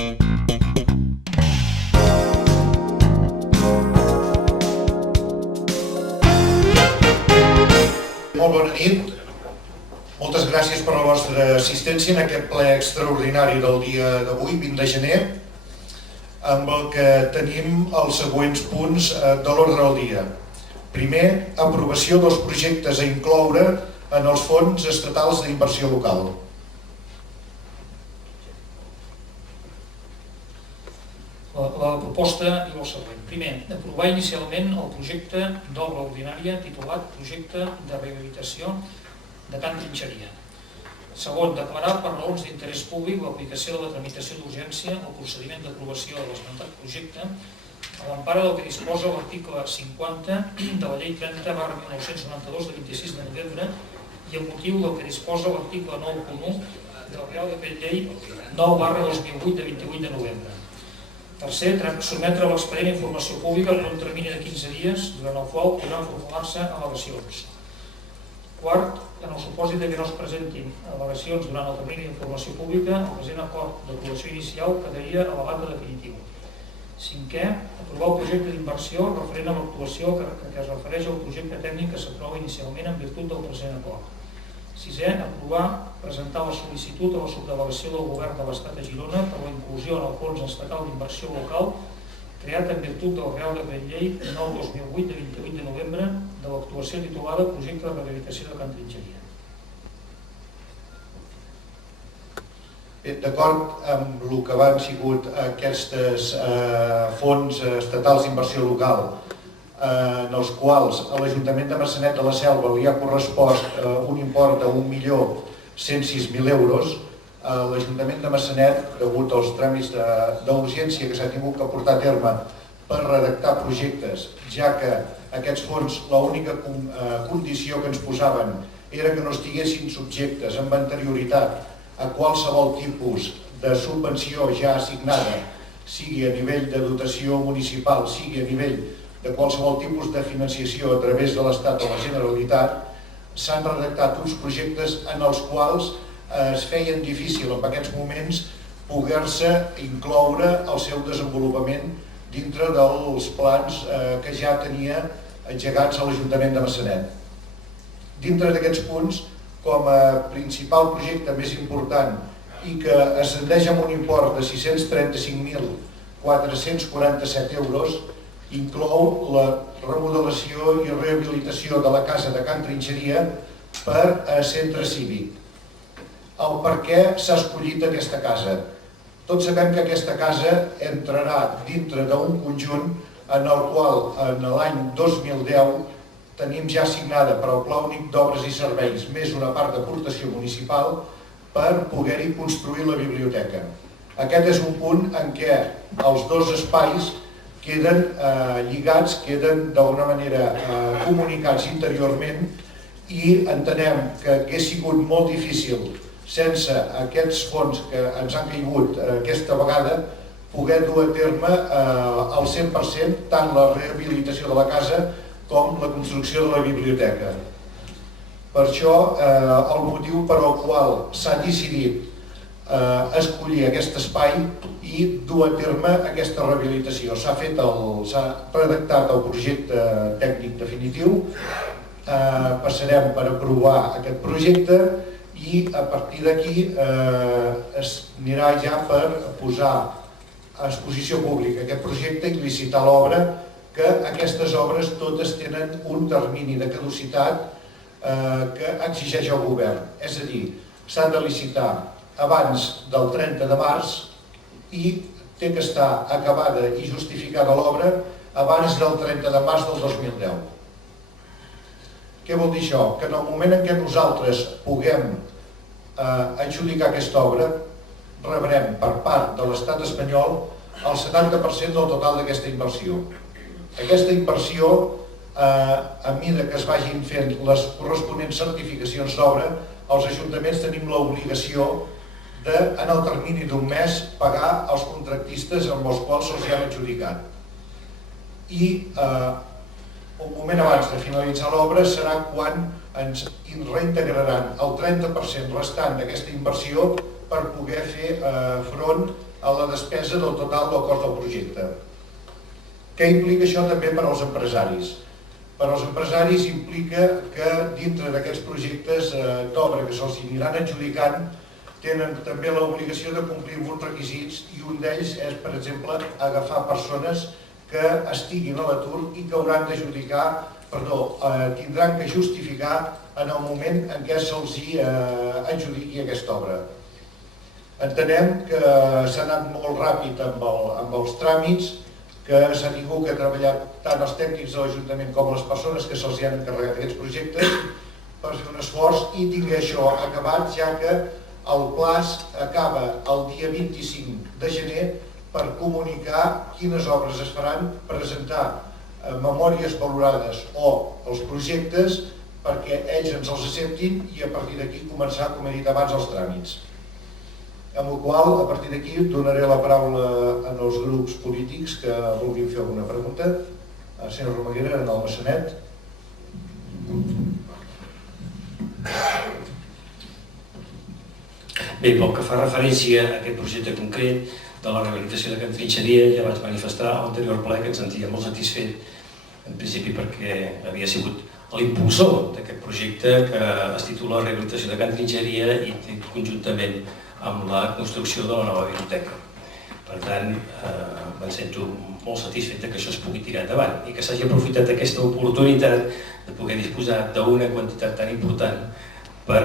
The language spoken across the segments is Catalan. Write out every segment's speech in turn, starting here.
Molt bona nit. Moltes gràcies per la vostra assistència en aquest ple extraordinari del dia d'avui, 20 de gener, amb el que tenim els següents punts de l'ordre del dia. Primer, aprovació dels projectes a incloure en els fons estatals d'inversió local. La proposta diu el següent. Primer, aprovar inicialment el projecte d'obra ordinària titulat Projecte de Rehabilitació de Can Trinxeria. Segon, declarar per raons d'interès públic l'aplicació de la tramitació d'urgència al procediment d'aprovació de l'esmentat projecte a l'empara del que disposa l'article 50 de la llei 30/1992 de 26 de novembre i amb motiu del que disposa l'article 9.1 del Reial Decret Llei 9/2008 de 28 de novembre. Tercer, sotmetre a l'expedient informació pública en un termini de 15 dies, durant el qual podran formular-se al·legacions. Quart, en el supòsit que no es presentin al·legacions durant el termini d'informació pública, el present acord d'aprovació inicial quedaria elevat a definitiu. Cinquè, aprovar el projecte d'inversió referent a l'actuació que es refereix al projecte tècnic que s'aprova inicialment en virtut del present acord. Sisè, aprovar presentar la sol·licitud a la subdelegació del Govern de l'Estat a Girona per la inclusió en el Fons Estatal d'Inversió Local creat en virtut del Reial Decret Llei 9/2008 de 28 de novembre de l'actuació titulada Projecte de Rehabilitació de Can Trinxeria. D'acord amb el que van sigut aquests fons estatals d'inversió local, en els quals a l'Ajuntament de Maçanet de la Selva li ha correspost un import de 1.106.000 euros, l'Ajuntament de Maçanet, degut als tràmits d'urgència que s'ha tingut que portar a terme per redactar projectes, ja que aquests fons l'única condició que ens posaven era que no estiguessin subjectes amb anterioritat a qualsevol tipus de subvenció ja assignada, sigui a nivell de dotació municipal, sigui a nivell de qualsevol tipus de financiació a través de l'Estat o la Generalitat, s'han redactat uns projectes en els quals es feien difícil en aquests moments poder-se incloure el seu desenvolupament dintre dels plans que ja tenia engegats a l'Ajuntament de Maçanet. Dintre d'aquests punts, com a principal projecte més important i que ascendeix amb un import de 635.447 euros, inclou la remodelació i rehabilitació de la casa de Can Trinxeria per a centre cívic. El per què s'ha escollit aquesta casa? Tots sabem que aquesta casa entrarà dintre d'un conjunt en el qual en l'any 2010 tenim ja assignada per al Pla Únic d'Obres i Serveis més una part d'aportació municipal per poder-hi construir la biblioteca. Aquest és un punt en què els dos espais queden lligats, queden d'alguna manera comunicats interiorment i entenem que hauria sigut molt difícil, sense aquests fons que ens han caigut aquesta vegada, poder dur a terme al 100% tant la rehabilitació de la casa com la construcció de la biblioteca. Per això, el motiu per al qual s'ha decidit escollir aquest espai i dur a terme aquesta rehabilitació. S'ha redactat el projecte tècnic definitiu, passarem per aprovar aquest projecte i a partir d'aquí es anirà ja per posar a exposició pública aquest projecte i licitar l'obra, que aquestes obres totes tenen un termini de caducitat que exigeix el govern. És a dir, s'ha de licitar abans del 30 de març i té que estar acabada i justificada l'obra abans del 30 de març del 2010. Què vol dir això? Que en el moment en què nosaltres puguem adjudicar aquesta obra, rebrem per part de l'Estat espanyol el 70% del total d'aquesta inversió. Aquesta inversió, a mesura que es vagin fent les corresponents certificacions d'obra, els ajuntaments tenim l'obligació de, en el termini d'un mes, pagar els contractistes amb els quals se'ls han adjudicat. I un moment abans de finalitzar l'obra serà quan ens reintegraran el 30% restant d'aquesta inversió per poder fer front a la despesa del total del cost del projecte. Què implica això també per als empresaris? Per als empresaris implica que dintre d'aquests projectes d'obra que se'ls aniran adjudicant tenen també l'obligació de complir amb uns requisits i un d'ells és, per exemple, agafar persones que estiguin a l'atur i que hauran d'adjudicar, tindran que justificar en el moment en què se'ls adjudiqui aquesta obra. Entenem que s'ha anat molt ràpid amb els tràmits, que s'ha tingut que treballar tant els tècnics de l'Ajuntament com les persones que se'ls han encarregat aquests projectes per fer un esforç i tingué això acabat, ja que el plaç acaba el dia 25 de gener per comunicar quines obres es faran, presentar memòries valorades o els projectes perquè ells ens els acceptin i a partir d'aquí començar, com he dit abans, els tràmits. Amb el qual, a partir d'aquí, donaré la paraula als grups polítics que vulguin fer alguna pregunta. Senyor Romaguera, en el Massanet. Bé, pel que fa referència a aquest projecte concret de la rehabilitació de Can Trinxeria, ja vaig manifestar a l'anterior ple que ens sentia molt satisfet, en principi perquè havia sigut l'impulsor d'aquest projecte que es titula Rehabilitació de Can Trinxeria i conjuntament amb la construcció de la nova biblioteca. Per tant, me'n sento molt satisfet que això es pugui tirar endavant i que s'hagi aprofitat aquesta oportunitat de poder disposar d'una quantitat tan important per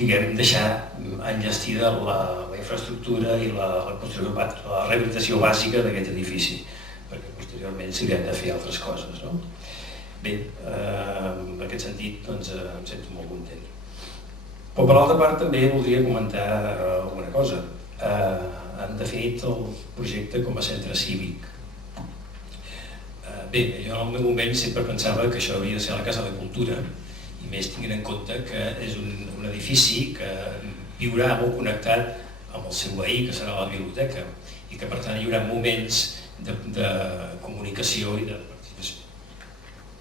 deixar enllestida la infraestructura i la rehabilitació bàsica d'aquest edifici, perquè posteriorment s'haurien de fer altres coses. Bé, en aquest sentit em sento molt content. Però per l'altra part també voldria comentar alguna cosa. Han definit el projecte com a centre cívic. Bé, jo en el meu moment sempre pensava que això havia de ser la Casa de Cultura, i més tinguent en compte que és un edifici que viurà molt connectat amb el seu veí, que serà la biblioteca, i que per tant hi haurà moments de comunicació i de participació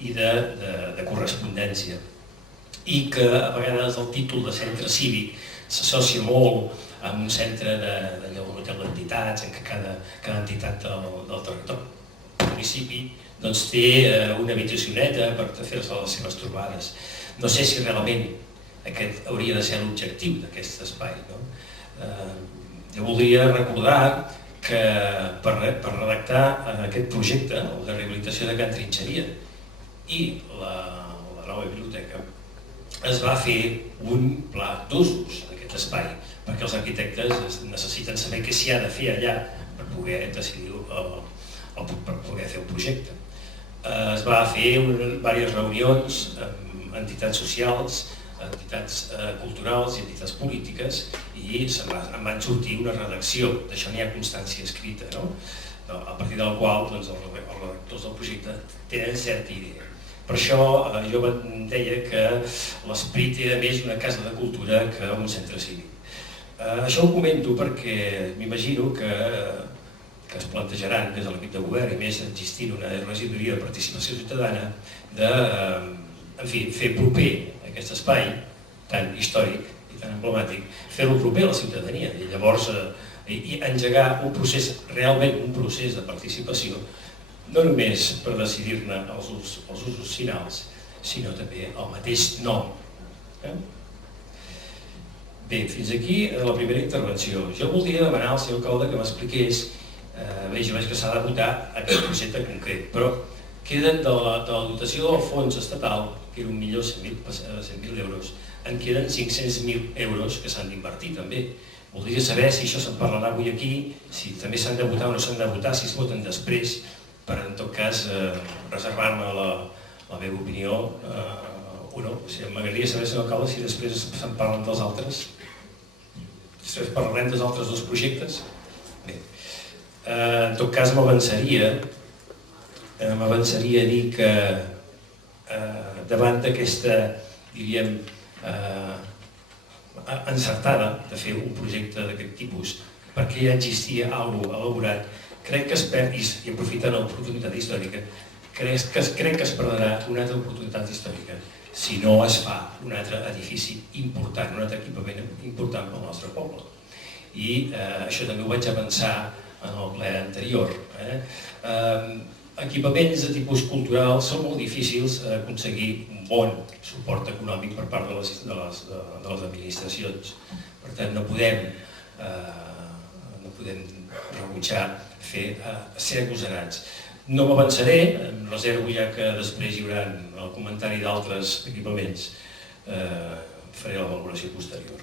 i de correspondència, i que a vegades el títol de centre cívic s'associa molt amb un centre d'entitats en què cada entitat del territori del municipi té una habitacioneta per fer-se les seves trobades. No sé si realment aquest hauria de ser l'objectiu d'aquest espai. Jo voldria recordar que per redactar aquest projecte, el de rehabilitació de Can Trinxeria i la nova biblioteca, es va fer un pla d'usos d'aquest espai, perquè els arquitectes necessiten saber què s'hi ha de fer allà per poder decidir, per poder fer el projecte. Es va fer diverses reunions amb entitats socials, entitats culturals i entitats polítiques i en van sortir una redacció, d'això n'hi ha constància escrita, a partir del qual els redactors del projecte tenen certa idea. Per això jo deia que l'esperit era més una casa de cultura que un centre cívic. Això ho comento perquè m'imagino que es plantejaran des de l'equip de govern i més existint una regidoria de participació ciutadana de fer proper aquest espai tan històric i tan emblemàtic, fer-lo proper a la ciutadania i llavors engegar un procés, realment un procés de participació, no només per decidir-ne els usos finals, sinó també el mateix nom. Bé, fins aquí la primera intervenció. Jo voldria demanar al senyor alcalde que m'expliqués, jo veig que s'ha de votar aquest projecte concret, però queden de la dotació del fons estatal, que era 1.100.000 euros, en queden 500.000 euros que s'han d'invertir també. Voldria saber si això se'n parlarà avui aquí, si també s'han de votar o no s'han de votar, si es voten després, per en tot cas reservar-me la meva opinió o no. M'agradaria saber, senyor alcalde, si després se'n parlen dels altres. Després parlarem dels altres dos projectes. Bé, en tot cas m'avançaria a dir que davant d'aquesta, diríem, encertada de fer un projecte d'aquest tipus, perquè ja existia alguna cosa elaborat, crec que es perd, i aprofitant l'oportunitat històrica, crec que es perdrà una altra oportunitat històrica si no es fa un altre edifici important, un altre equipament important pel nostre poble. i això també ho vaig avançar en el ple anterior. Equipaments de tipus cultural són molt difícils aconseguir un bon suport econòmic per part de les administracions. Per tant, no podem rebutjar ser agosarats. No m'avançaré, em reservo ja que després hi haurà el comentari d'altres equipaments. Faré la valoració posterior.